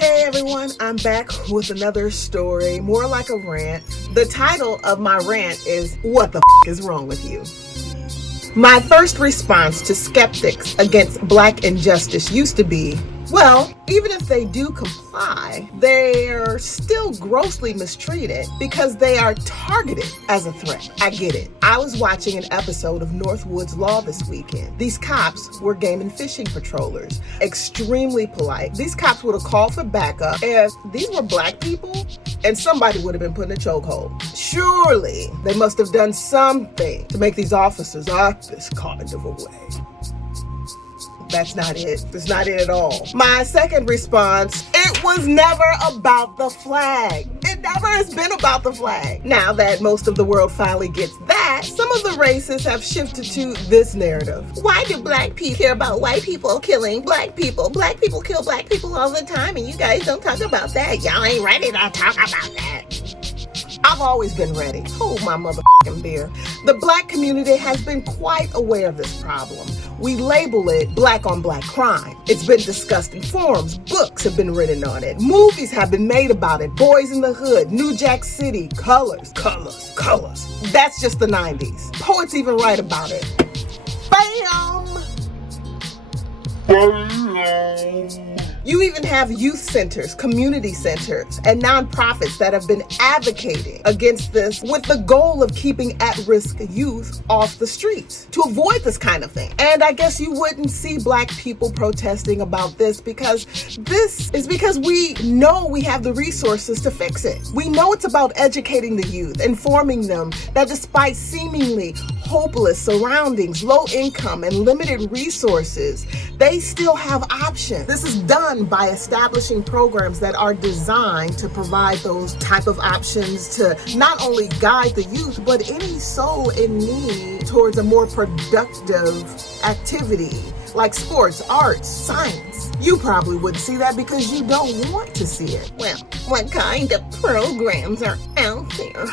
Hey everyone, I'm back with another story, more like a rant. The title of my rant is, What the is wrong with you? My first response to skeptics against black injustice used to be, well, even if they do comply, they're still grossly mistreated because they are targeted as a threat. I get it. I was watching an episode of Northwood's Law this weekend. These cops were game and fishing patrollers, extremely polite. These cops would have called for backup if these were black people and somebody would have been put in a chokehold. Surely they must have done something to make these officers act this kind of a way. That's not it. That's not it at all. My second response, it was never about the flag. It never has been about the flag. Now that most of the world finally gets that, some of the racists have shifted to this narrative. Why do black people care about white people killing black people? Black people kill black people all the time and you guys don't talk about that. Y'all ain't ready to talk about that. I've always been ready. Hold my motherfucking beer. The black community has been quite aware of this problem. We label it black on black crime. It's been discussed in forums. Books have been written on it. Movies have been made about it. Boys in the Hood, New Jack City, colors. That's just the 90s. Poets even write about it. Bam! You even have youth centers, community centers, and nonprofits that have been advocating against this with the goal of keeping at-risk youth off the streets to avoid this kind of thing. And I guess you wouldn't see black people protesting about this because we know we have the resources to fix it. We know it's about educating the youth, informing them that despite seemingly hopeless surroundings, low income, and limited resources, they still have options. This is done by establishing programs that are designed to provide those type of options to not only guide the youth, but any soul in need towards a more productive activity like sports, arts, science. You probably wouldn't see that because you don't want to see it. Well, what kind of programs are out there?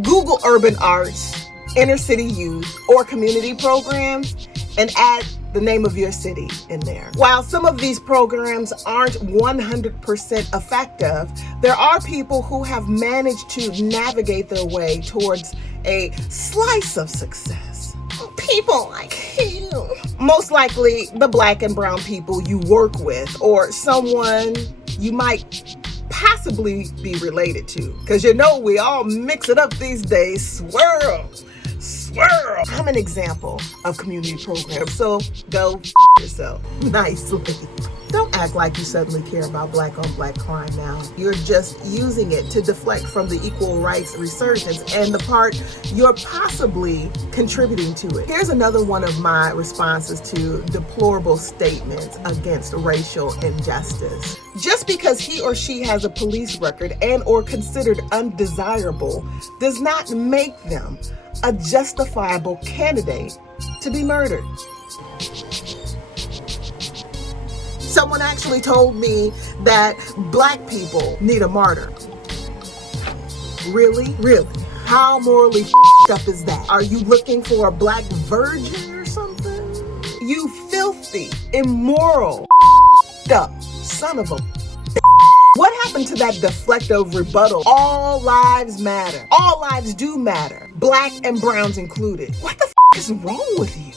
Google urban arts, inner city youth, or community programs, and add the name of your city in there. While some of these programs aren't 100% effective, there are people who have managed to navigate their way towards a slice of success. People like you. Most likely the black and brown people you work with, or someone you might possibly be related to. Because you know we all mix it up these days. Swirl. I'm an example of community programs, so go yourself nicely. Don't act like you suddenly care about black on black crime now. You're just using it to deflect from the equal rights resurgence and the part you're possibly contributing to it. Here's another one of my responses to deplorable statements against racial injustice. Just because he or she has a police record and or considered undesirable does not make them a justifiable candidate to be murdered. Someone actually told me that black people need a martyr. Really? How morally up is that? Are you looking for a black virgin or something? You filthy, immoral, up son of a. What happened to that deflective rebuttal? All lives matter. All lives do matter. Black and browns included. What the is wrong with you?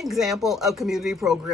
example of community programs